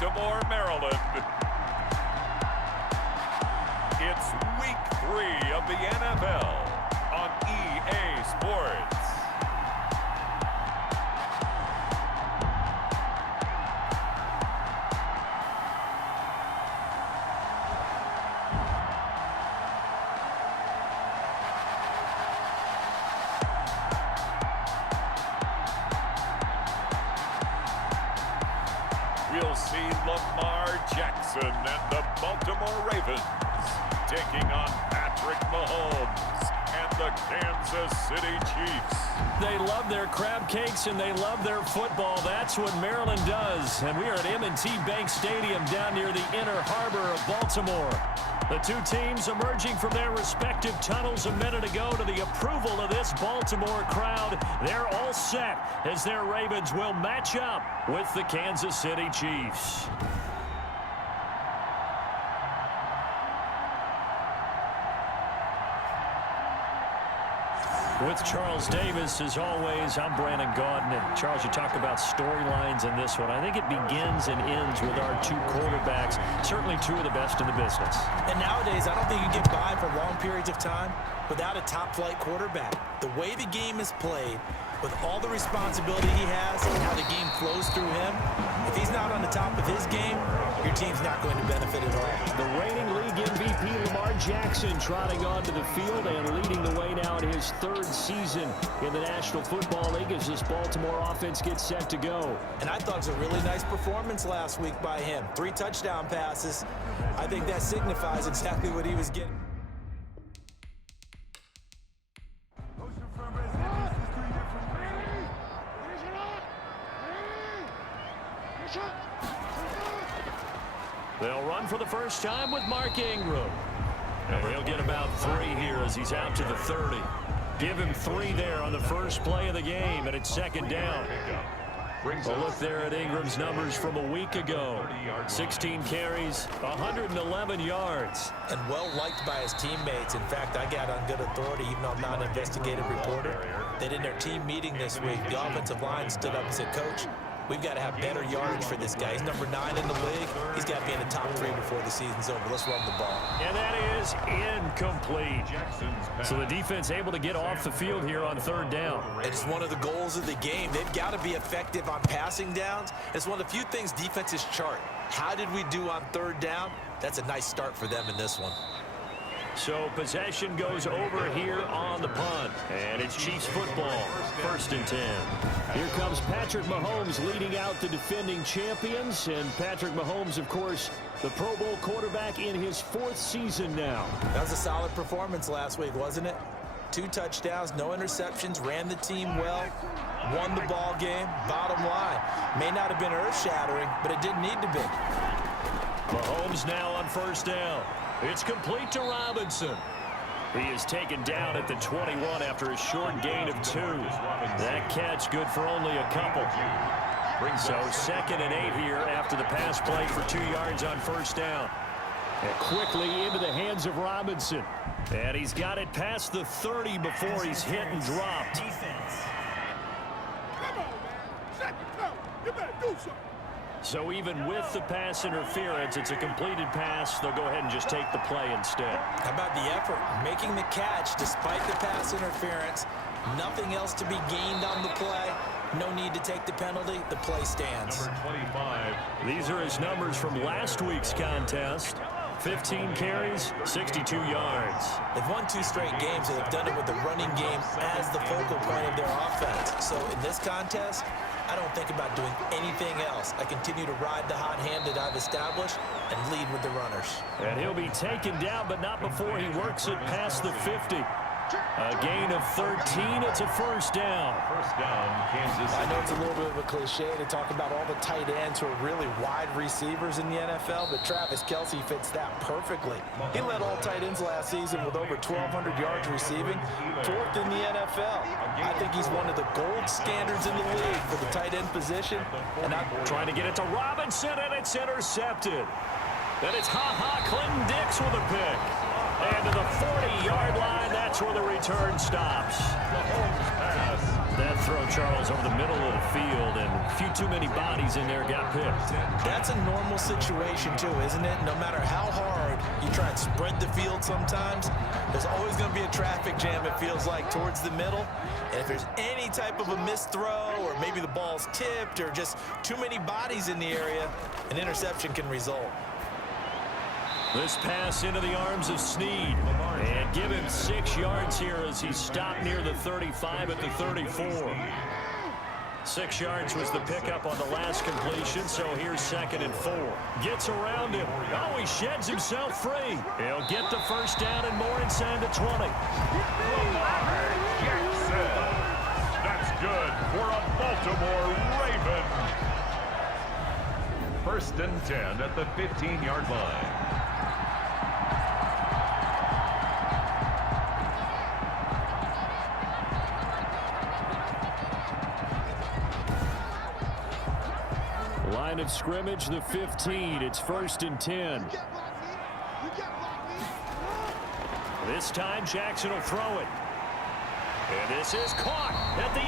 Baltimore, Maryland. It's week 3 of the NFL on EA Sports. We'll see Lamar Jackson and the Baltimore Ravens taking on Patrick Mahomes and the Kansas City Chiefs. They love their crab cakes and they love their football. That's what Maryland does. And we are at M&T Bank Stadium down near the inner harbor of Baltimore. The two teams emerging from their respective tunnels a minute ago to the approval of this Baltimore crowd. They're all set as their Ravens will match up with the Kansas City Chiefs. With Charles Davis, as always, I'm Brandon Gaudin. And Charles, you talk about storylines in this one. I think it begins and ends with our two quarterbacks, certainly two of the best in the business. And nowadays, I don't think you get by for long periods of time without a top-flight quarterback. The way the game is played, with all the responsibility he has and how the game flows through him, if he's not on the top of his game, your team's not going to benefit at all. The reigning league MVP Lamar Jackson trotting onto the field and leading the way now in his third season in the National Football League as this Baltimore offense gets set to go. And I thought it was a really nice performance last week by him. 3 touchdown passes. I think that signifies exactly what he was getting. They'll run for the first time with Mark Ingram. And he'll get about 3 here as he's out to the 30. Give him 3 there on the first play of the game, and it's second down. A look there at Ingram's numbers from a week ago. 16 carries, 111 yards. And well liked by his teammates. In fact, I got on good authority, even though I'm not an investigative reporter, that in their team meeting this week, the offensive line stood up and said, "Coach, we've got to have better yardage for this guy. He's number 9 in the league. He's got to be in the top 3 before the season's over. Let's run the ball." And that is incomplete. So the defense able to get off the field here on third down. It's one of the goals of the game. They've got to be effective on passing downs. It's one of the few things defenses chart. How did we do on third down? That's a nice start for them in this one. So possession goes over here on the punt. And it's Chiefs football, 1st and 10. Here comes Patrick Mahomes leading out the defending champions. And Patrick Mahomes, of course, the Pro Bowl quarterback in his 4th season now. That was a solid performance last week, wasn't it? 2 touchdowns, no interceptions, ran the team well, won the ball game. Bottom line, may not have been earth-shattering, but it didn't need to be. Mahomes now on first down. It's complete to Robinson. He is taken down at the 21 after a short gain of 2. That catch good for only a couple. So 2nd and 8 here after the pass play for 2 yards on first down. And quickly into the hands of Robinson. And he's got it past the 30 before he's hit and dropped. Defense. Come on, man. Second down. You better do something. So even with the pass interference, it's a completed pass. They'll go ahead and just take the play instead. How about the effort? Making the catch despite the pass interference. Nothing else to be gained on the play. No need to take the penalty. The play stands. Number 25. These are his numbers from last week's contest. 15 carries, 62 yards. They've won 2 straight games, and they've done it with the running game as the focal point of their offense. So in this contest, I don't think about doing anything else. I continue to ride the hot hand that I've established and lead with the runners. And he'll be taken down, but not before he works it past the 50. A gain of 13. It's a first down. First down, Kansas City. I know it's a little bit of a cliche to talk about all the tight ends who are really wide receivers in the NFL, but Travis Kelce fits that perfectly. He led all tight ends last season with over 1,200 yards receiving, 4th in the NFL. I think he's one of the gold standards in the league for the tight end position. And I'm Trying to get it to Robinson, and it's intercepted. Then it's Clinton Dix with a pick. And to the 40-yard line, that's where the return stops. Mahomes pass That throw, Charles, over the middle of the field, and a few too many bodies in there got picked. That's a normal situation, too, isn't it? No matter how hard you try and spread the field sometimes, there's always going to be a traffic jam, it feels like, towards the middle. And if there's any type of a missed throw, or maybe the ball's tipped, or just too many bodies in the area, an interception can result. This pass into the arms of Snead. And give him 6 yards here as he stopped near the 35 at the 34. 6 yards was the pickup on the last completion, so here's 2nd and 4. Gets around him. Oh, he sheds himself free. He'll get the first down and more inside the 20. Jackson. That's good for a Baltimore Raven. 1st and 10 at the 15-yard line. Line of scrimmage, the 15. It's 1st and 10. This time, Jackson will throw it. And this is caught at the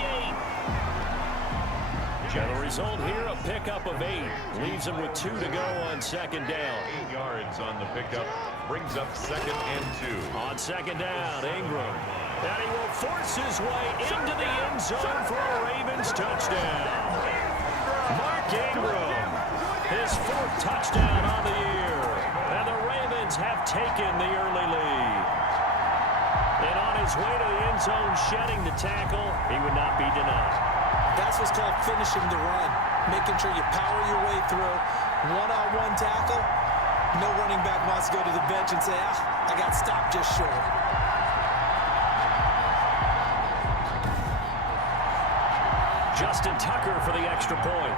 8. And the result here, a pickup of 8. Leaves him with 2 to go on 2nd down. 8 yards on the pickup. Brings up 2nd and 2. On 2nd down, Ingram. And he will force his way into the end zone for a Ravens touchdown. Mark Ingram, his 4th touchdown on the year. And the Ravens have taken the early lead. And on his way to the end zone, shedding the tackle, he would not be denied. That's what's called finishing the run. Making sure you power your way through. One-on-one tackle. No running back wants to go to the bench and say, I got stopped just short. Justin Tucker for the extra point.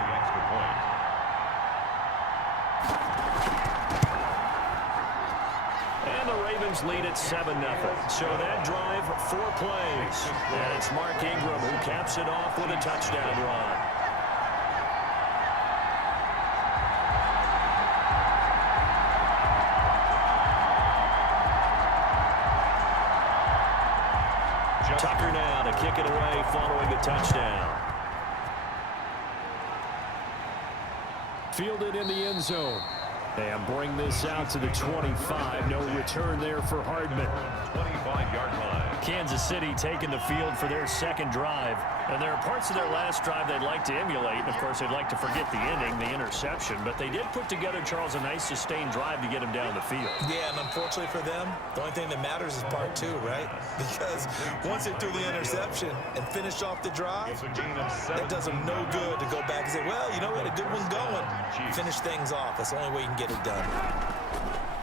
And the Ravens lead at 7-0. So that drive, 4 plays. And it's Mark Ingram who caps it off with a touchdown run. Tucker now to kick it away following the touchdown. Fielded in the end zone. And bring this out to the 25. No return there for Hardman. 25-yard line. Kansas City taking the field for their 2nd drive. And there are parts of their last drive they'd like to emulate. And, of course, they'd like to forget the inning, the interception. But they did put together, Charles, a nice sustained drive to get him down the field. Yeah, and unfortunately for them, the only thing that matters is part 2, right? Because once they threw the interception and finished off the drive, it does them no good to go back and say, well, you know, we had a good one going. Finish things off. That's the only way you can get it done.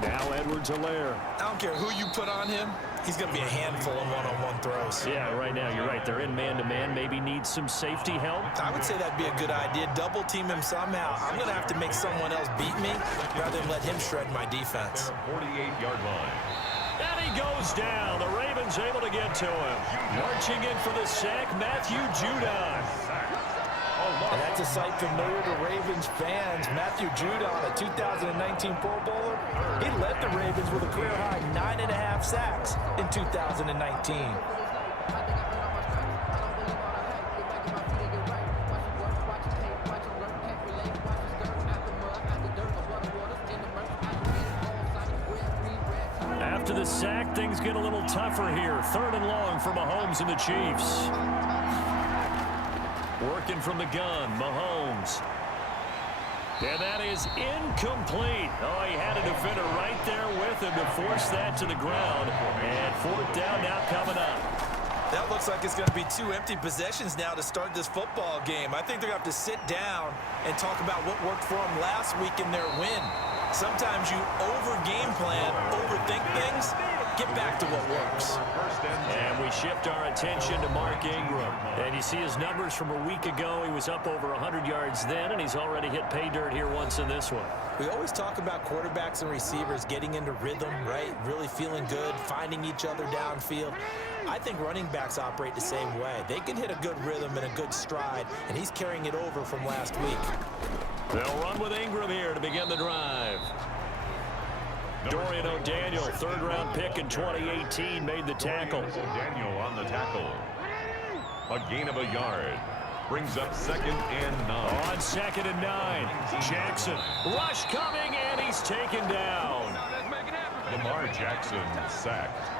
Now Edwards-Helaire. I don't care who you put on him. He's going to be a handful in one-on-one throws. Yeah, right now you're right. They're in man-to-man. Maybe need some safety help. I would say that'd be a good idea. Double team him somehow. I'm going to have to make someone else beat me rather than let him shred my defense. 48-yard line. And he goes down. The Ravens able to get to him. Marching in for the sack, Matthew Judon. And that's a sight familiar to Ravens fans. Matthew Judon, a 2019 Pro Bowler, he led the Ravens with a career-high 9.5 sacks in 2019. After the sack, things get a little tougher here. 3rd and long for Mahomes and the Chiefs. Working from the gun, Mahomes. And that is incomplete. Oh, he had a defender right there with him to force that to the ground. And 4th down now coming up. That looks like it's going to be 2 empty possessions now to start this football game. I think they're going to have to sit down and talk about what worked for them last week in their win. Sometimes you over-game plan, overthink things. Get back to what works. And we shift our attention to Mark Ingram. And you see his numbers from a week ago. He was up over 100 yards then, and he's already hit pay dirt here once in this one. We always talk about quarterbacks and receivers getting into rhythm, right? Really feeling good, finding each other downfield. I think running backs operate the same way. They can hit a good rhythm and a good stride, and he's carrying it over from last week. They'll run with Ingram here to begin the drive. Dorian O'Daniel, 3rd-round pick in 2018, made the tackle. O'Daniel on the tackle. A gain of a yard. Brings up 2nd and 9. On 2nd and 9. Jackson. Rush coming, and he's taken down. Lamar Jackson sacked.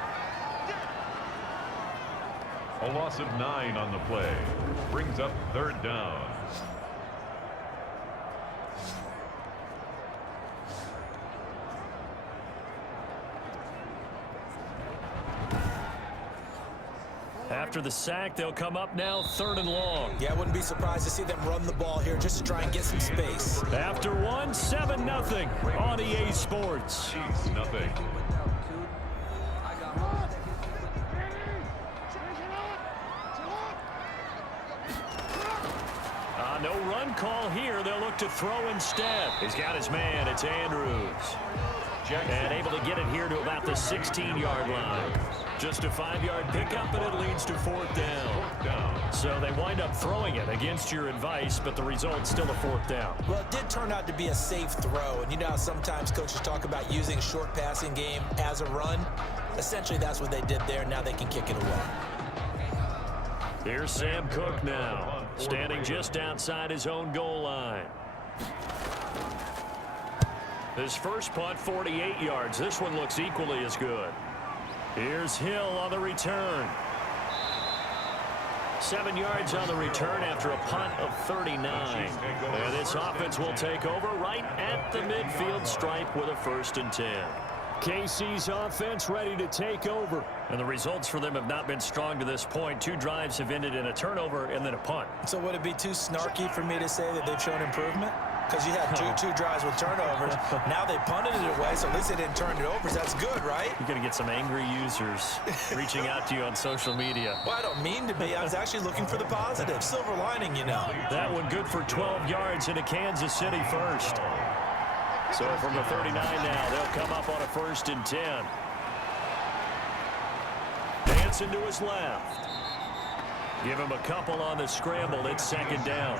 A loss of 9 on the play. Brings up 3rd down. After the sack, they'll come up now 3rd and long. Yeah, I wouldn't be surprised to see them run the ball here just to try and get some space. After one, 7-0 on EA Sports. Chiefs nothing. No run call here. They'll look to throw instead. He's got his man. It's Andrews. And able to get it here to about the 16-yard line. Just a 5-yard pickup, and it leads to 4th down. So they wind up throwing it against your advice, but the result's still a 4th down. Well, it did turn out to be a safe throw. And you know how sometimes coaches talk about using a short passing game as a run? Essentially, that's what they did there. Now they can kick it away. Here's Sam Cook now, standing just outside his own goal line. His first punt, 48 yards. This one looks equally as good. Here's Hill on the return. 7 yards on the return after a punt of 39. And this offense will take over right at the midfield stripe with a 1st and 10. KC's offense ready to take over. And the results for them have not been strong to this point. 2 drives have ended in a turnover and then a punt. So would it be too snarky for me to say that they've shown improvement? Because you had two drives with turnovers. Now they punted it away, so at least they didn't turn it over. That's good, right? You're going to get some angry users reaching out to you on social media. Well, I don't mean to be. I was actually looking for the positive. Silver lining, you know. That one good for 12 yards into Kansas City first. So from the 39 now, they'll come up on a 1st and 10. Dancing to his left. Give him a couple on the scramble. It's 2nd down.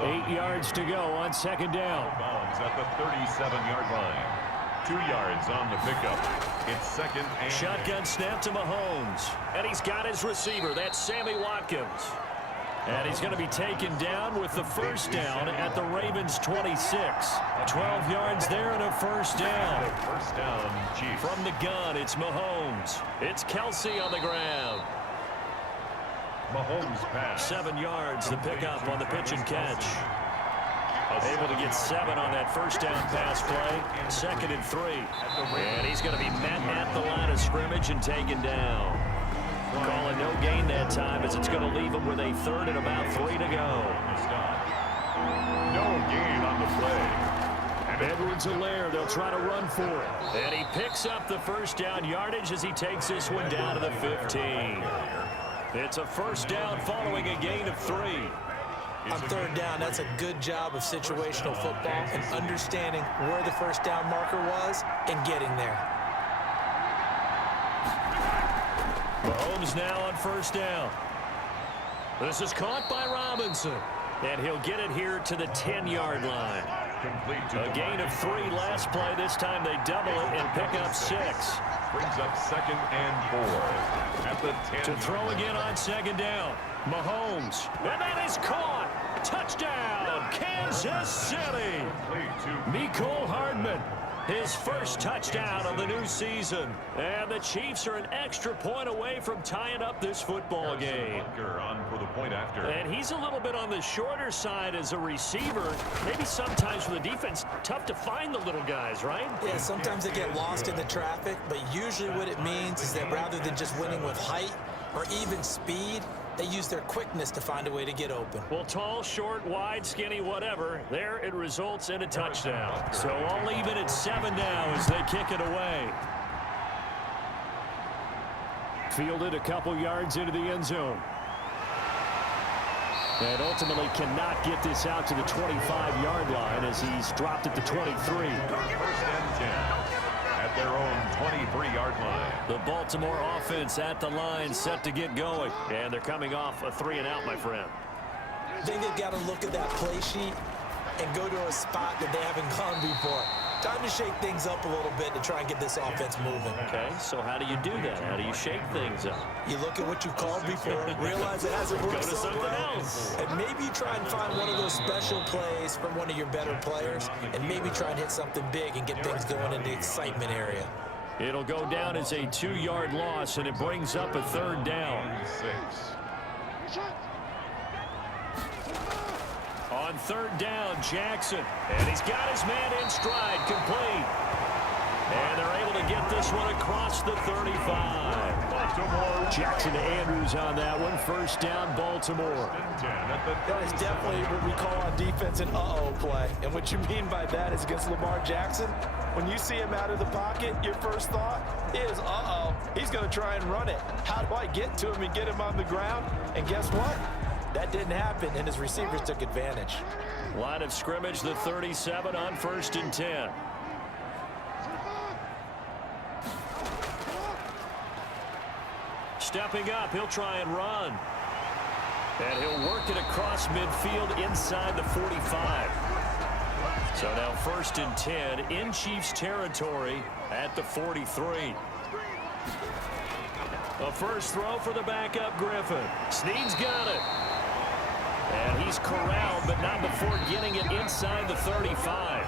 8 yards to go on 2nd down. At the 37-yard line. 2 yards on the pickup. It's 2nd and... Shotgun snap to Mahomes. And he's got his receiver. That's Sammy Watkins. And he's going to be taken down with the 1st down at the Ravens' 26. 12 yards there and a 1st down. 1st down, Chiefs. From the gun, it's Mahomes. It's Kelsey on the ground. Mahomes pass. 7 yards, the pickup on the pitch and catch. Able to get 7 on that 1st down pass play. 2nd and 3. And he's going to be met at the line of scrimmage and taken down. Calling no gain that time as it's going to leave him with a 3rd and about 3 to go. No gain on the play. And Edwards-Helaire, they'll try to run for it. And he picks up the 1st down yardage as he takes this one down to the 15. It's a 1st down following a gain of 3. On 3rd down, that's a good job of situational football and understanding where the 1st down marker was and getting there. Mahomes now on 1st down. This is caught by Robinson. And he'll get it here to the 10-yard line. A gain of 3 last play. This time they double it and pick up 6. Brings up 2nd and 4. At the 10. To throw again on 2nd down. Mahomes. And that is caught. Touchdown, Kansas City. Mecole Hardman. His first touchdown of the new season. And the Chiefs are an extra point away from tying up this football game. On for the point after. And he's a little bit on the shorter side as a receiver. Maybe sometimes for the defense, tough to find the little guys, right? Yeah, sometimes they get lost in the traffic, but usually what it means is that rather than just winning with height or even speed, they use their quickness to find a way to get open. Well, tall, short, wide, skinny, whatever. There it results in a touchdown. So all even at 7 now as they kick it away. Fielded a couple yards into the end zone. And ultimately cannot get this out to the 25-yard line as he's dropped at the 23. 1st and 10. At their own 23-yard line. The Baltimore offense at the line set to get going. And they're coming off a 3-and-out, my friend. I think they've got to look at that play sheet and go to a spot that they haven't gone before. Time to shake things up a little bit to try and get this offense moving. Okay, so how do you do that? How do you shake things up? You look at what you called before, realize it hasn't worked Go to so something well, else. and maybe try and find one of those special plays from one of your better players, and maybe try and hit something big and get things going in the excitement area. It'll go down as a 2-yard loss, and it brings up a 3rd down. On 3rd down, Jackson. And he's got his man in stride, complete. And they're able to get this one across the 35. Jackson Andrews on that one. 1st down, Baltimore. That is definitely what we call on defense an uh-oh play. And what you mean by that is against Lamar Jackson, when you see him out of the pocket, your first thought is, uh-oh, he's going to try and run it. How do I get to him and get him on the ground? And guess what? That didn't happen, and his receivers took advantage. Line of scrimmage, the 37 on 1st and 10. Stepping up, he'll try and run. And he'll work it across midfield inside the 45. So now 1st and 10 in Chiefs territory at the 43. A first throw for the backup Griffin. Snead's got it. And he's corralled, but not before getting it inside the 35.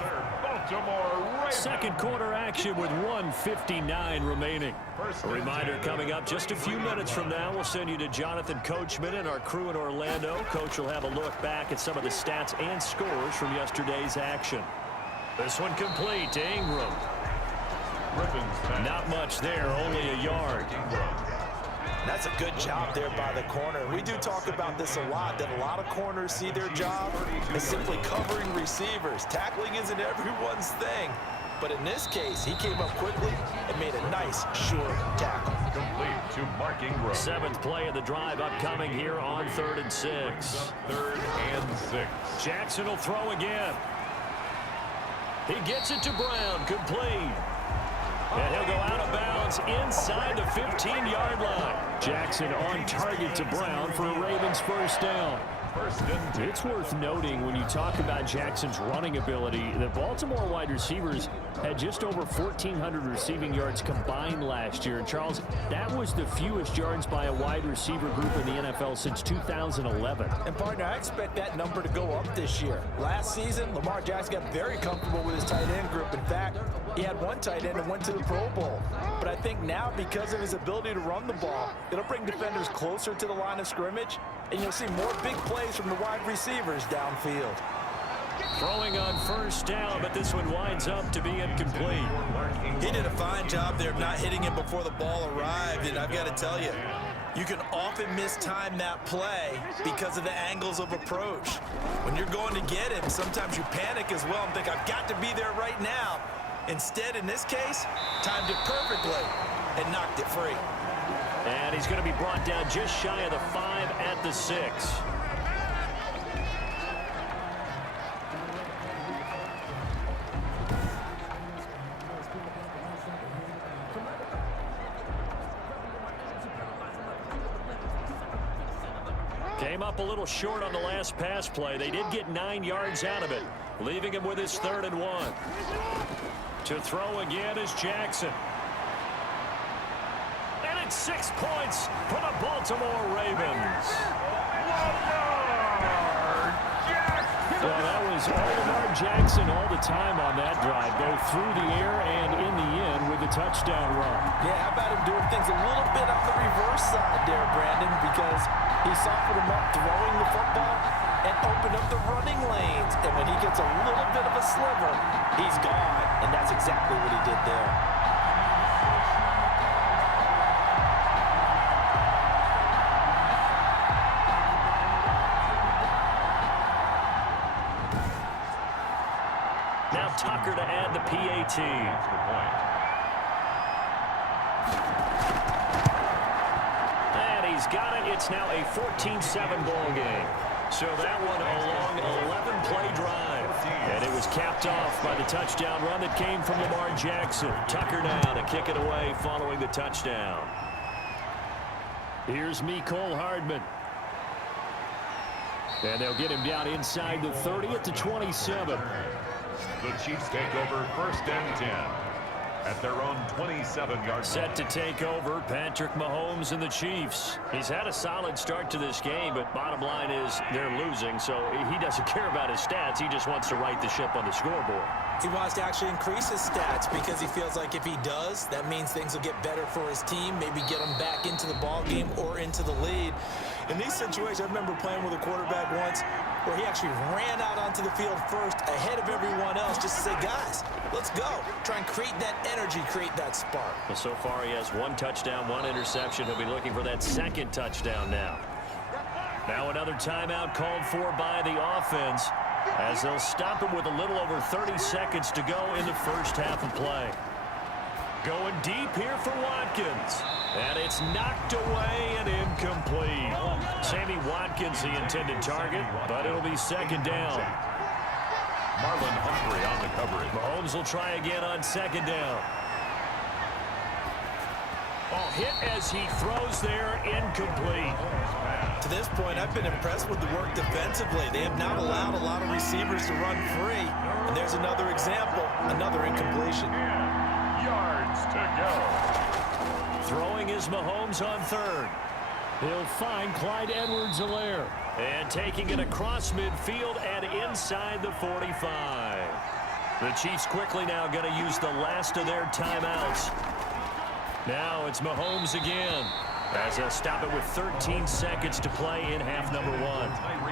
Second quarter action with 1:59 remaining. A reminder coming up just a few minutes from now. We'll send you to Jonathan Coachman and our crew in Orlando. Coach will have a look back at some of the stats and scores from yesterday's action. This one complete to Ingram. Not much there, only a yard. That's a good job there by the corner. We do talk about this a lot, that a lot of corners see their job as simply covering receivers. Tackling isn't everyone's thing. But in this case, he came up quickly and made a nice, sure tackle. Complete to Mark Ingram. 7th play of the drive upcoming here on 3rd and 6. 3rd and 6. Jackson will throw again. He gets it to Brown, complete. And he'll go out of bounds inside the 15-yard line. Jackson on target to Brown for a Ravens 1st down. It's worth noting when you talk about Jackson's running ability, the Baltimore wide receivers had just over 1,400 receiving yards combined last year. And Charles, that was the fewest yards by a wide receiver group in the NFL since 2011. And partner, I expect that number to go up this year. Last season, Lamar Jackson got very comfortable with his tight end group. In fact, he had one tight end and went to the Pro Bowl. But I think now, because of his ability to run the ball, it'll bring defenders closer to the line of scrimmage, and you'll see more big plays from the wide receivers downfield. Throwing on 1st down, but this one winds up to be incomplete. He did a fine job there of not hitting him before the ball arrived, and I've got to tell you, you can often mistime that play because of the angles of approach. When you're going to get him, sometimes you panic as well and think, I've got to be there right now. Instead, in this case, timed it perfectly and knocked it free. And he's going to be brought down just shy of the 5 at the 6. Came up a little short on the last pass play. They did get 9 yards out of it, leaving him with his 3rd and 1. To throw again is Jackson. And it's 6 points for the Baltimore Ravens. Well, that was Lamar Jackson all the time on that drive, both through the air and in the end with the touchdown run. Yeah, how about him doing things a little bit on the reverse side there, Brandon, because he softened him up throwing the football and opened up the running lanes. And when he gets a little bit of a sliver, he's gone. And that's exactly what he did there. Now Tucker to add the PAT. And he's got it. It's now a 14-7 ball game. So that one a long 11-play drive. And it was capped off by the touchdown run that came from Lamar Jackson. Tucker now to kick it away following the touchdown. Here's Mecole Hardman. And they'll get him down inside the 30 at the 27. The Chiefs take over 1st and 10 at their own 27-yard. Set to take over, Patrick Mahomes and the Chiefs. He's had a solid start to this game, but bottom line is they're losing, so he doesn't care about his stats. He just wants to right the ship on the scoreboard. He wants to actually increase his stats because he feels like if he does, that means things will get better for his team, maybe get him back into the ball game or into the lead. In these situations, I remember playing with a quarterback once where he actually ran out onto the field first ahead of everyone else just to say, guys, let's go. Try and create that energy, create that spark. Well, so far he has 1 touchdown, 1 interception. He'll be looking for that 2nd touchdown now. Now another timeout called for by the offense as they'll stop him with a little over 30 seconds to go in the first half of play. Going deep here for Watkins. And it's knocked away and incomplete. Sammy Watkins, the intended target, but it'll be 2nd down. Marlon Humphrey on the coverage. Mahomes will try again on 2nd down. Oh, hit as he throws there, incomplete. To this point, I've been impressed with the work defensively. They have not allowed a lot of receivers to run free. And there's another example, another incompletion. 10 yards to go. Throwing is Mahomes on 3rd. He'll find Clyde Edwards-Helaire. And taking it across midfield and inside the 45. The Chiefs quickly now going to use the last of their timeouts. Now it's Mahomes again, as they'll stop it with 13 seconds to play in half number 1.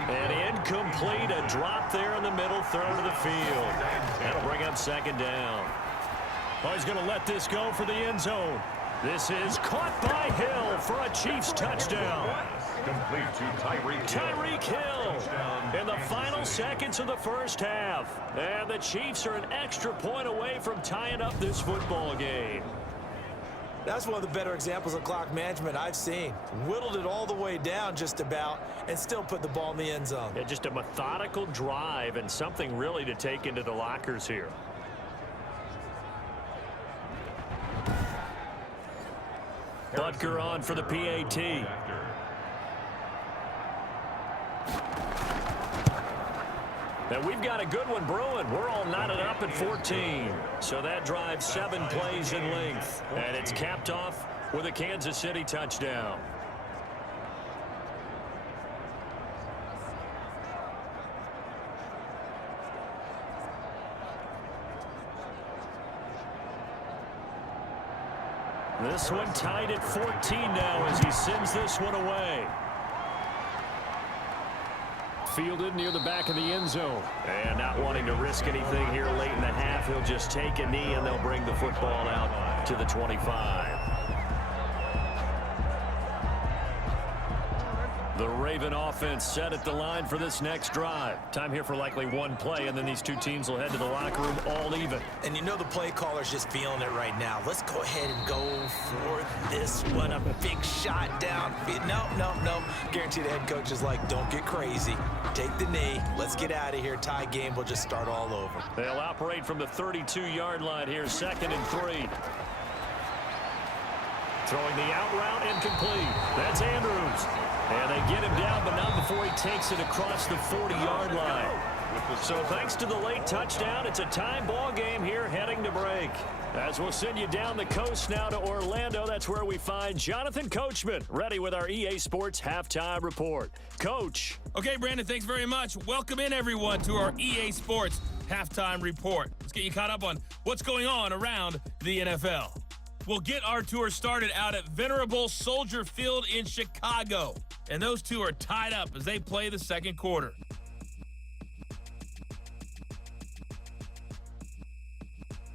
And incomplete, a drop there in the middle third of the field. That'll bring up 2nd down. Oh, he's going to let this go for the end zone. This is caught by Hill for a Chiefs touchdown. Complete to Tyreek Hill in the final seconds of the first half. And the Chiefs are an extra point away from tying up this football game. That's one of the better examples of clock management I've seen. Whittled it all the way down just about and still put the ball in the end zone. Yeah, just a methodical drive and something really to take into the lockers here. Butker on for the PAT. And we've got a good one brewing. We're all knotted up at 14. So that drives 7 plays in length. And it's capped off with a Kansas City touchdown. This one tied at 14 now as he sends this one away. Fielded near the back of the end zone. And not wanting to risk anything here late in the half, he'll just take a knee and they'll bring the football out to the 25. The Raven offense set at the line for this next drive. Time here for likely 1 play, and then these 2 teams will head to the locker room all even. And you know the play caller's just feeling it right now. Let's go ahead and go for this one. A big shot down. No. Guarantee the head coach is like, don't get crazy. Take the knee. Let's get out of here. Tie game. We'll just start all over. They'll operate from the 32-yard line here, 2nd and 3. Throwing the out route, incomplete. That's Andrews. And they get him down, but not before he takes it across the 40-yard line. So thanks to the late touchdown, it's a time ball game here heading to break. As we'll send you down the coast now to Orlando, that's where we find Jonathan Coachman, ready with our EA Sports Halftime Report. Coach. Okay, Brandon, thanks very much. Welcome in, everyone, to our EA Sports Halftime Report. Let's get you caught up on what's going on around the NFL. We'll get our tour started out at Venerable Soldier Field in Chicago. And those two are tied up as they play the 2nd quarter.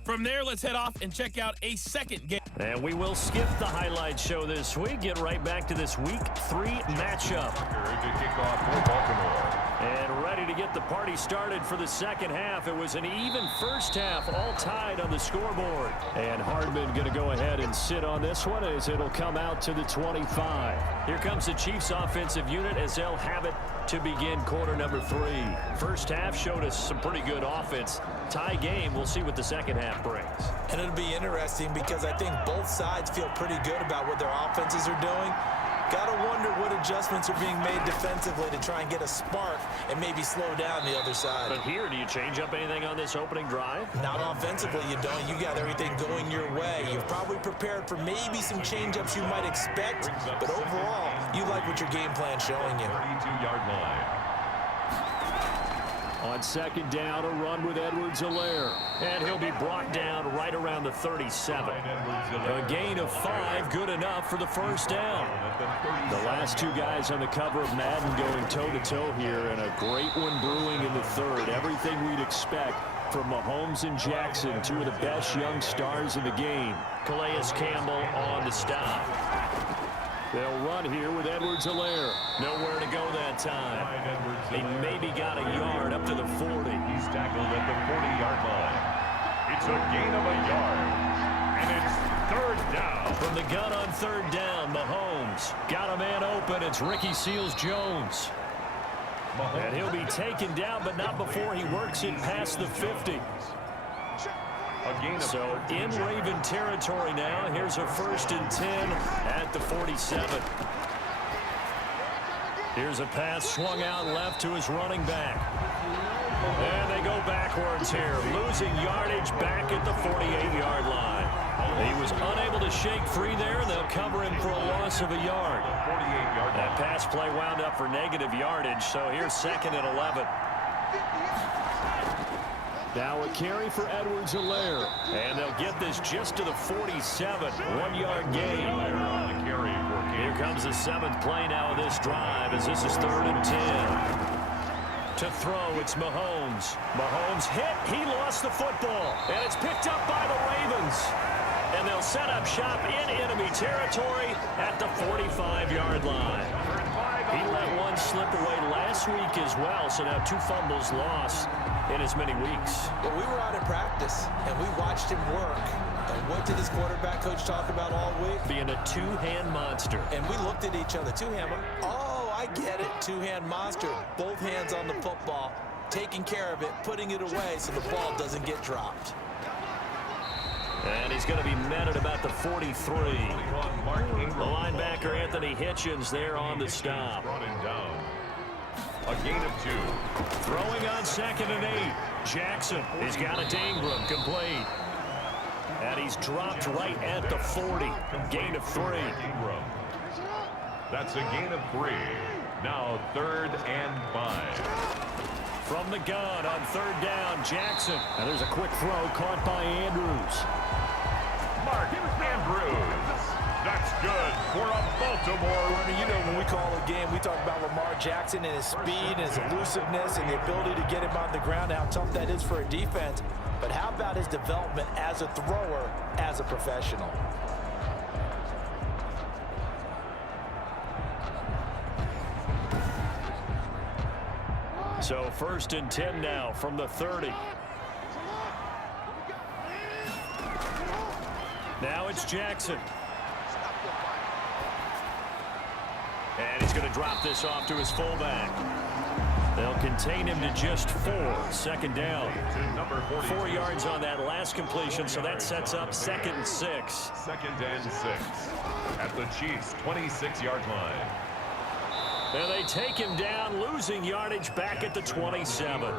From there, let's head off and check out a 2nd game. And we will skip the highlight show this week. Get right back to this Week 3 matchup. To kick off for Baltimore. And ready to get the party started for the 2nd half. It was an even first half, all tied on the scoreboard. And Hardman going to go ahead and sit on this one as it'll come out to the 25. Here comes the Chiefs offensive unit as they'll have it to begin quarter number 3. First half showed us some pretty good offense. Tie game, we'll see what the 2nd half brings. And it'll be interesting because I think both sides feel pretty good about what their offenses are doing. Gotta wonder what adjustments are being made defensively to try and get a spark and maybe slow down the other side. But here, do you change up anything on this opening drive? Not offensively, you don't. You got everything going your way. You've probably prepared for maybe some change-ups you might expect, but overall, you like what your game plan's showing you. 32-yard line. On second down, a run with Edwards-Helaire. And he'll be brought down right around the 37. A gain of 5, good enough for the first down. The last two guys on the cover of Madden going toe-to-toe here, and a great one brewing in the third. Everything we'd expect from Mahomes and Jackson, two of the best young stars in the game. Calais Campbell on the stop. They'll run here with Edwards-Helaire. Nowhere to go that time. He maybe got a yard up to the 40. He's tackled at the 40-yard line. It's a gain of a yard. And it's third down. From the gun on third down, Mahomes got a man open. It's Ricky Seals-Jones. And he'll be taken down, but not before he works it past the 50. So in Raven territory now. Here's a 1st and 10 at the 47. Here's a pass swung out left to his running back. And they go backwards here, losing yardage back at the 48-yard line. He was unable to shake free there, and they'll cover him for a loss of a yard. That pass play wound up for negative yardage, so here's 2nd and 11. Now a carry for Edwards-Helaire, and they'll get this just to the 47, 1-yard gain. Here comes the 7th play now of this drive, as this is 3rd and 10. To throw, it's Mahomes. Mahomes hit, he lost the football, and it's picked up by the Ravens. And they'll set up shop in enemy territory at the 45-yard line. He let one slip away last week as well, so now 2 fumbles lost in as many weeks. Well, we were out at practice, and we watched him work. And what did his quarterback coach talk about all week? Being a two-hand monster. And we looked at each other. Two-hand. Oh, I get it. Two-hand monster. Both hands on the football, taking care of it, putting it away so the ball doesn't get dropped. And he's going to be met at about the 43. The linebacker, Anthony Hitchens, there on the stop. A gain of 2. Throwing on 2nd and 8. Jackson has got it to Ingram, complete. And he's dropped right at the 40. Gain of 3. That's a gain of 3. Now 3rd and 5. From the gun on 3rd down, Jackson. And there's a quick throw caught by Andrews. Mark Andrews. That's good for a Baltimore. You know, when we call a game, we talk about Lamar Jackson and his speed and his elusiveness and the ability to get him on the ground, how tough that is for a defense. But how about his development as a thrower, as a professional? So 1st and 10 now from the 30. Now it's Jackson. And he's going to drop this off to his fullback. They'll contain him to just 4. 2nd down. 4 yards on that last completion, so that sets up 2nd and 6. 2nd and 6 at the Chiefs' 26-yard line. And they take him down, losing yardage back at the 27.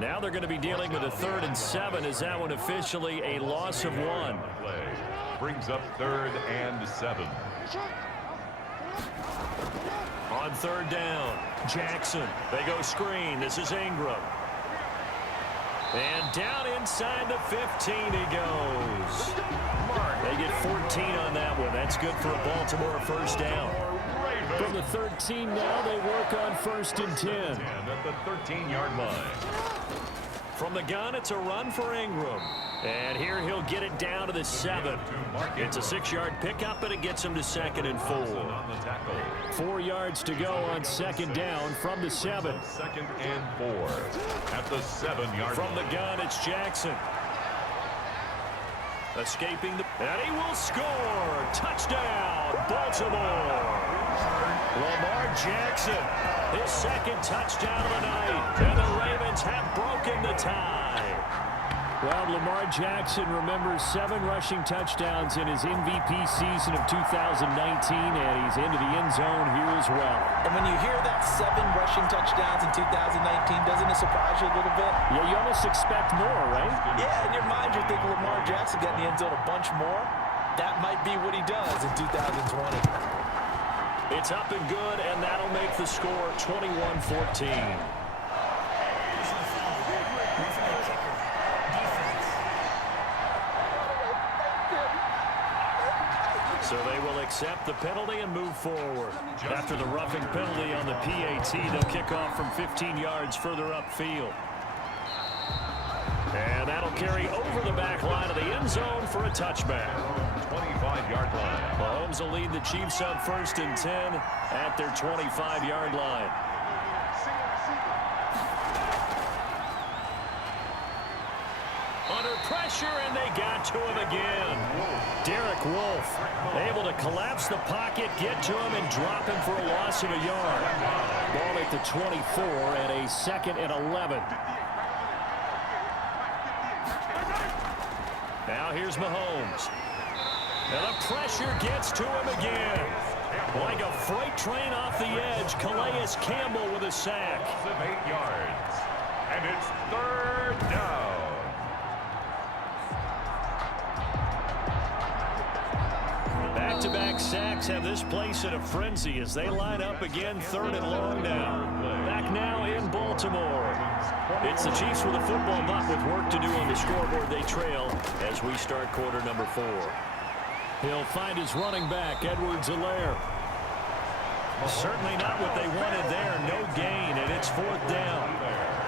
Now they're going to be dealing with a 3rd and 7. Is that one officially a loss of 1? Brings up 3rd and 7. On 3rd down, Jackson. They go screen. This is Ingram. And down inside the 15 he goes. They get 14 on that one. That's good for a Baltimore 1st down. From the 13 now, they work on 1st and 10. At the 13-yard line. From the gun, it's a run for Ingram. And here he'll get it down to the 7. It's a 6-yard pickup, and it gets him to 2nd and 4. 4 yards to go on 2nd down from the 7. 2nd and 4 at the 7-yard From the gun, it's Jackson. Escaping the... And he will score! Touchdown, Baltimore! Lamar Jackson, his 2nd touchdown of the night. And the Ravens have broken the tie. Well, Lamar Jackson remembers 7 rushing touchdowns in his MVP season of 2019, and he's into the end zone here as well. And when you hear that 7 rushing touchdowns in 2019, doesn't it surprise you a little bit? Yeah, you almost expect more, right? Yeah, in your mind, you're thinking Lamar Jackson got in the end zone a bunch more. That might be what he does in 2020. It's up and good, and that'll make the score 21-14. So they will accept the penalty and move forward. After the roughing penalty on the PAT, they'll kick off from 15 yards further upfield. And that'll carry over the back line of the end zone for a touchback. 25-yard line. Mahomes will lead the Chiefs on 1st and 10 at their 25-yard line. Under pressure, and they got to him again. Derek Wolfe able to collapse the pocket, get to him, and drop him for a loss of a yard. Ball at the 24 and a 2nd and 11. Now here's Mahomes. And the pressure gets to him again. Like a freight train off the edge, Calais Campbell with a sack. Of 8 yards. And it's 3rd down. Back-to-back sacks have this place in a frenzy as they line up again 3rd and long down. Back now in Baltimore. It's the Chiefs with a football, but with work to do on the scoreboard, they trail as we start quarter number 4. He'll find his running back, Edwards-Helaire. Certainly not what they wanted there. No gain, and it's 4th down.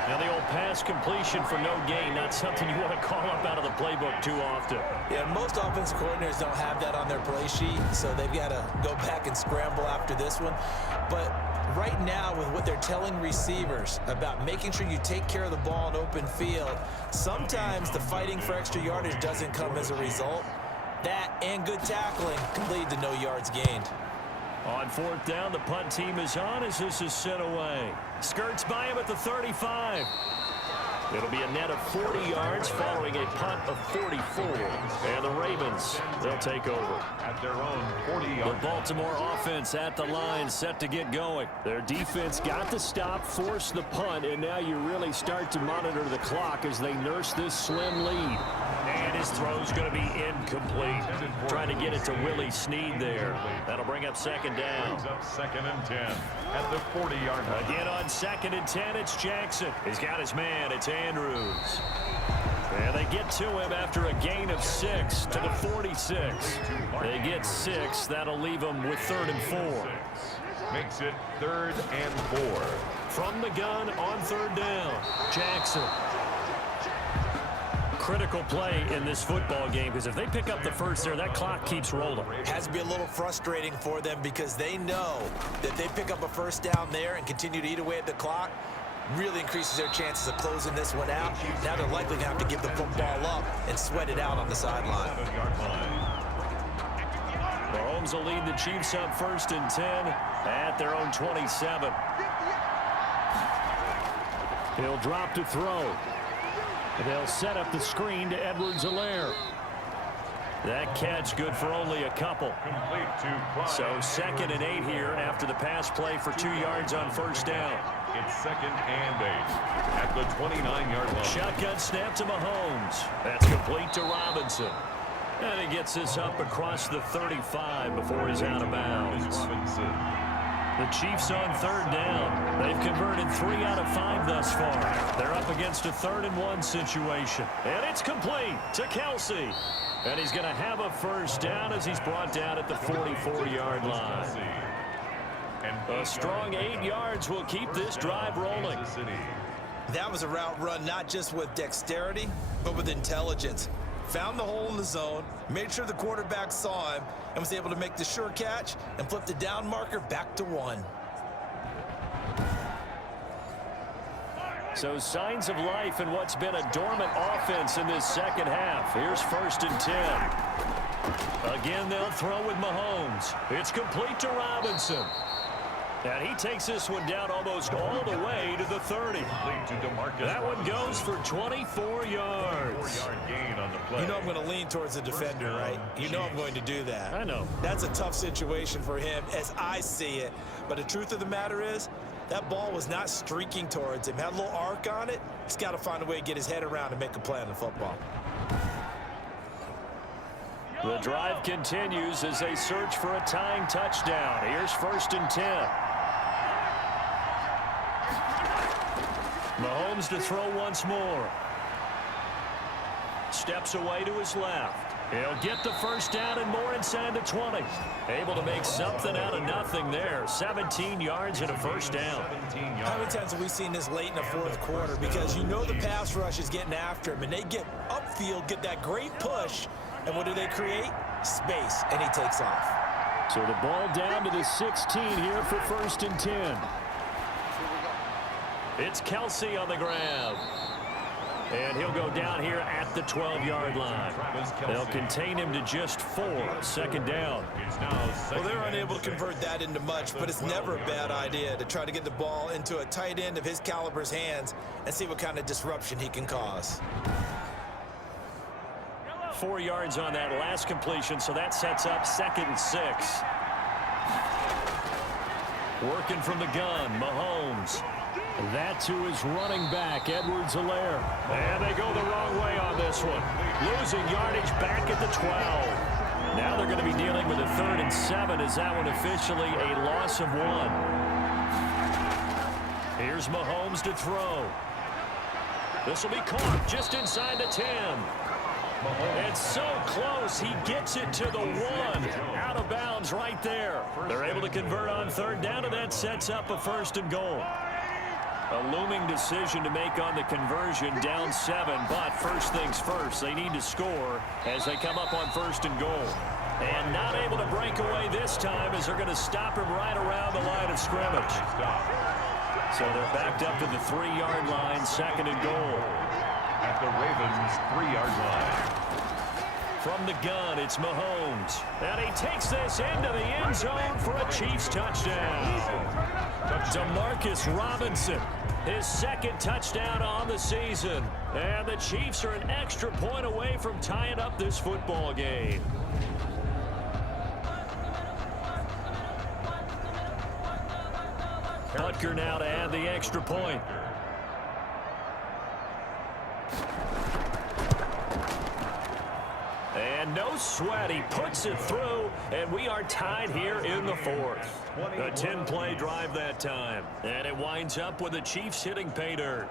Now the old pass completion for no gain, not something you want to call up out of the playbook too often. Yeah, most offensive coordinators don't have that on their play sheet, so they've got to go back and scramble after this one. But right now, with what they're telling receivers about making sure you take care of the ball in open field, sometimes the fighting for extra yardage doesn't come as a result. That and good tackling can lead to no yards gained. On 4th down, the punt team is on as this is sent away. Skirts by him at the 35. It'll be a net of 40 yards following a punt of 44. And the Ravens, they'll take over. At their own 40-yard. The Baltimore offense at the line, set to get going. Their defense got the stop, forced the punt, and now you really start to monitor the clock as they nurse this slim lead. And his throw's going to be incomplete. Trying to get it to Willie Snead there. That'll bring up 2nd down. Brings up 2nd and 10 at the 40-yard line. Again on 2nd and 10, it's Jackson. He's got his man, it's Andrews. And they get to him after a gain of 6 to the 46. They get 6. That'll leave them with 3rd and 4. Makes it 3rd and 4. From the gun on 3rd down, Jackson. Critical play in this football game because if they pick up the first there, that clock keeps rolling. Has to be a little frustrating for them because they know that they pick up a 1st down there and continue to eat away at the clock, really increases their chances of closing this one out. Now they're likely to have to give the football up and sweat it out on the sideline. Mahomes will lead the Chiefs up 1st and 10 at their own 27. He'll drop to throw. They'll set up the screen to Edwards-Helaire. That catch good for only a couple. So 2nd and 8 here after the pass play for 2 yards on 1st down. It's 2nd and 8 at the 29-yard line. Shotgun snap to Mahomes. That's complete to Robinson. And he gets this up across the 35 before he's out of bounds. The Chiefs on 3rd down. They've converted 3 out of 5 thus far. They're up against a 3rd and 1 situation. And it's complete to Kelsey. And he's going to have a 1st down as he's brought down at the 44-yard line. A strong 8 yards will keep this drive rolling. That was a route run not just with dexterity, but with intelligence. Found the hole in the zone, made sure the quarterback saw him, and was able to make the sure catch and flip the down marker back to 1. So signs of life in what's been a dormant offense in this 2nd half. Here's 1st and 10. Again, they'll throw with Mahomes. It's complete to Robinson. And he takes this one down almost all the way to the 30. That one goes for 24 yards. You know I'm going to lean towards the defender, right? You know I'm going to do that. I know. That's a tough situation for him as I see it. But the truth of the matter is, that ball was not streaking towards him. Had a little arc on it. He's got to find a way to get his head around and make a play on the football. The drive continues as they search for a tying touchdown. Here's 1st and 10. Mahomes to throw once more. Steps away to his left. He'll get the first down and more inside the 20. Able to make something out of nothing there. 17 yards and a first down. How many times have we seen this late in the fourth quarter? Because you know the pass rush is getting after him, and they get upfield, get that great push, and what do they create? Space, and he takes off. So the ball down to the 16 here for 1st and 10. It's Kelsey on the grab. And he'll go down here at the 12-yard line. They'll contain him to just 4. 2nd down. Well, they're unable to convert that into much, but it's never a bad idea to try to get the ball into a tight end of his caliber's hands and see what kind of disruption he can cause. 4 yards on that last completion, so that sets up 2nd and 6. Working from the gun, Mahomes. That to his running back, Edwards-Helaire. And they go the wrong way on this one. Losing yardage back at the 12. Now they're going to be dealing with a 3rd and 7 as that one officially a loss of 1. Here's Mahomes to throw. This will be caught just inside the 10. It's so close, he gets it to the 1. Out of bounds right there. They're able to convert on 3rd down, and that sets up a 1st and goal. A looming decision to make on the conversion, down 7, but first things first, they need to score as they come up on 1st and goal. And not able to break away this time as they're going to stop him right around the line of scrimmage. So they're backed up to the 3-yard line, 2nd and goal. At the Ravens' 3-yard line. From the gun, it's Mahomes. And he takes this into the end zone for a Chiefs touchdown. Demarcus Robinson, his 2nd touchdown on the season. And the Chiefs are an extra point away from tying up this football game. Butker now to add the extra point. And no sweat, he puts it through, and we are tied here in the 4th. A 10-play drive that time, and it winds up with the Chiefs hitting pay dirt.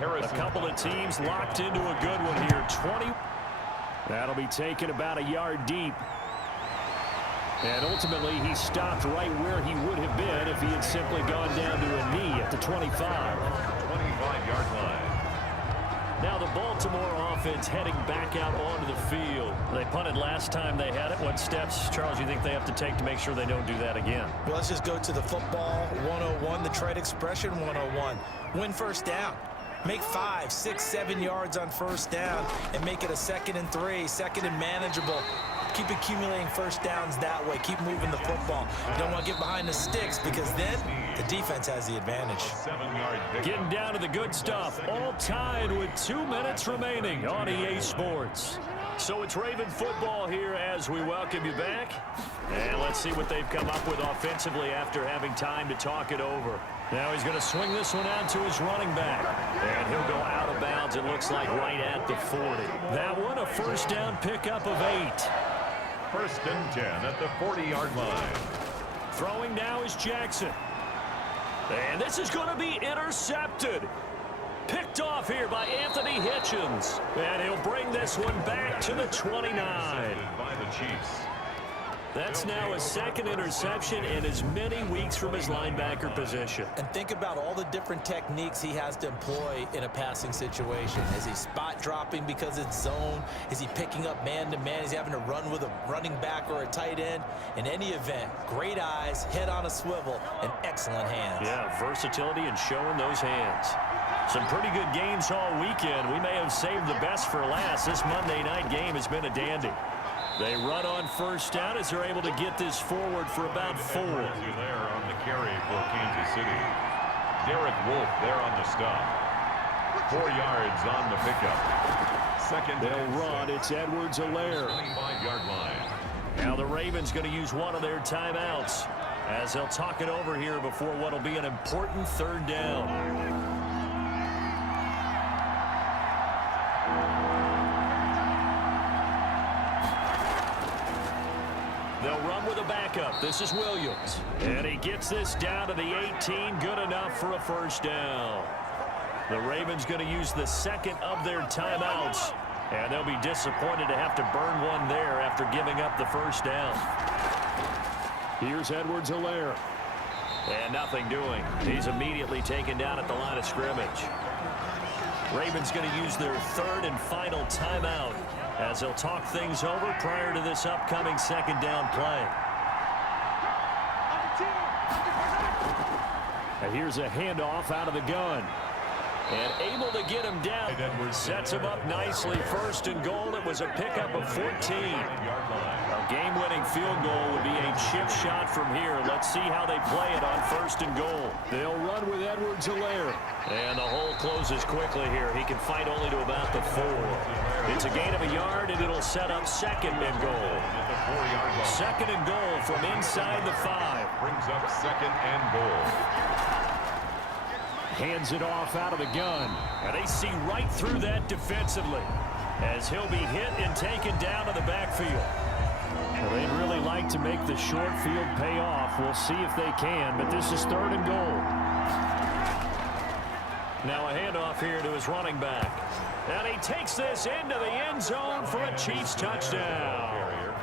A couple of teams locked into a good one here. 20. That'll be taken about a yard deep. And ultimately, he stopped right where he would have been if he had simply gone down to a knee at the 25. 25-yard line. Now the Baltimore offense heading back out onto the field. They punted last time they had it. What steps, Charles, you think they have to take to make sure they don't do that again? Well, let's just go to the football 101, the trade expression 101. Win 1st down. Make 5, 6, 7 yards on 1st down and make it a 2nd and 3, 2nd and manageable. Keep accumulating 1st downs that way. Keep moving the football. You don't want to get behind the sticks because then the defense has the advantage. Getting down to the good stuff. All tied with 2 minutes remaining on EA Sports. So it's Raven football here as we welcome you back. And let's see what they've come up with offensively after having time to talk it over. Now he's going to swing this one out to his running back. And he'll go out of bounds, it looks like, right at the 40. That one a 1st down pickup of 8. 1st and 10 at the 40-yard line. Throwing now is Jackson. And this is going to be intercepted. Picked off here by Anthony Hitchens. And he'll bring this one back to the 29. By the Chiefs. That's now a 2nd interception in as many weeks from his linebacker position. And think about all the different techniques he has to employ in a passing situation. Is he spot dropping because it's zone? Is he picking up man-to-man? Is he having to run with a running back or a tight end? In any event, great eyes, head on a swivel, and excellent hands. Yeah, versatility and showing those hands. Some pretty good games all weekend. We may have saved the best for last. This Monday night game has been a dandy. They run on 1st down as they're able to get this forward for about 4. There on the carry for Kansas City. Derek Wolfe there on the stop. 4 yards on the pickup. Second. They'll run. It's Edwards-Helaire. 25-yard line. Now the Ravens going to use one of their timeouts as they'll talk it over here before what will be an important third down. They'll run with a backup. This is Williams. And he gets this down to the 18. Good enough for a first down. The Ravens going to use the second of their timeouts. And they'll be disappointed to have to burn one there after giving up the first down. Here's Edwards-Helaire. And nothing doing. He's immediately taken down at the line of scrimmage. Ravens going to use their third and final timeout as they'll talk things over prior to this upcoming second down play. And here's a handoff out of the gun. And able to get him down. Sets him up nicely. First and goal. It was a pickup of 14. A game-winning field goal would be a chip shot from here. Let's see how they play it on first and goal. They'll run with Edwards-Helaire. And the hole closes quickly here. He can fight only to about the 4. It's a gain of a yard, and it'll set up second and goal. Second and goal from inside the 5. Brings up second and goal. Hands it off out of the gun. And they see right through that defensively as he'll be hit and taken down to the backfield. Well, they'd really like to make the short field pay off. We'll see if they can, but this is third and goal. Now a handoff here to his running back. And he takes this into the end zone for a Chiefs touchdown.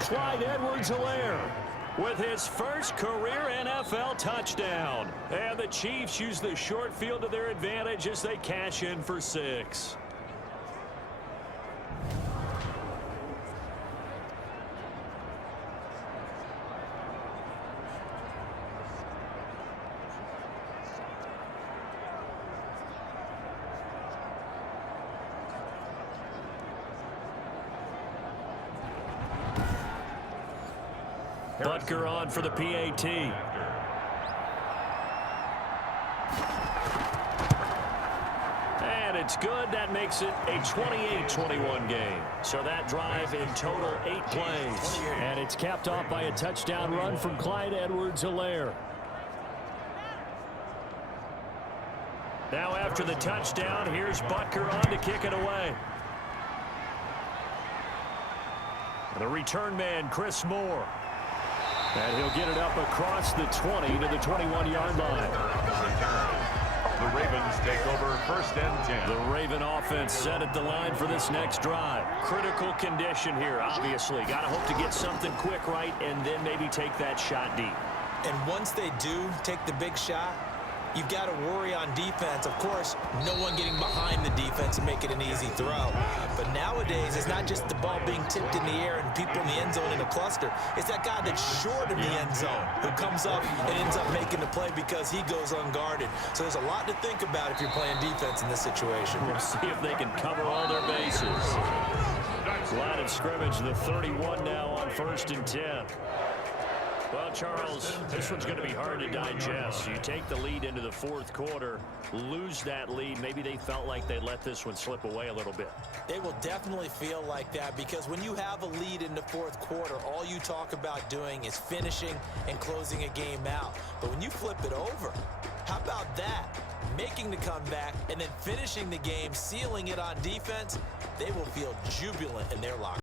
Clyde Edwards-Helaire with his first career NFL touchdown. And the Chiefs use the short field to their advantage as they cash in for 6. Butker on for the PAT. And it's good. That makes it a 28-21 game. So that drive in total 8 plays. And it's capped off by a touchdown run from Clyde Edwards-Helaire. Now after the touchdown, here's Butker on to kick it away. The return man, Chris Moore. And he'll get it up across the 20 to the 21-yard line. The Ravens take over first and 10. The Raven offense set at the line for this next drive. Critical condition here, obviously. Got to hope to get something quick right and then maybe take that shot deep. And once they do take the big shot, you've got to worry on defense. Of course, no one getting behind the defense and make it an easy throw. But nowadays, it's not just the ball being tipped in the air and people in the end zone in a cluster. It's that guy that's short of the end zone who comes up and ends up making the play because he goes unguarded. So there's a lot to think about if you're playing defense in this situation. We'll see if they can cover all their bases. Line of scrimmage, the 31 now on first and 10. Well, Charles, this one's going to be hard to digest. You take the lead into the fourth quarter, lose that lead. Maybe they felt like they let this one slip away a little bit. They will definitely feel like that because when you have a lead in the fourth quarter, all you talk about doing is finishing and closing a game out. But when you flip it over, how about that? Making the comeback and then finishing the game, sealing it on defense, they will feel jubilant in their locker room.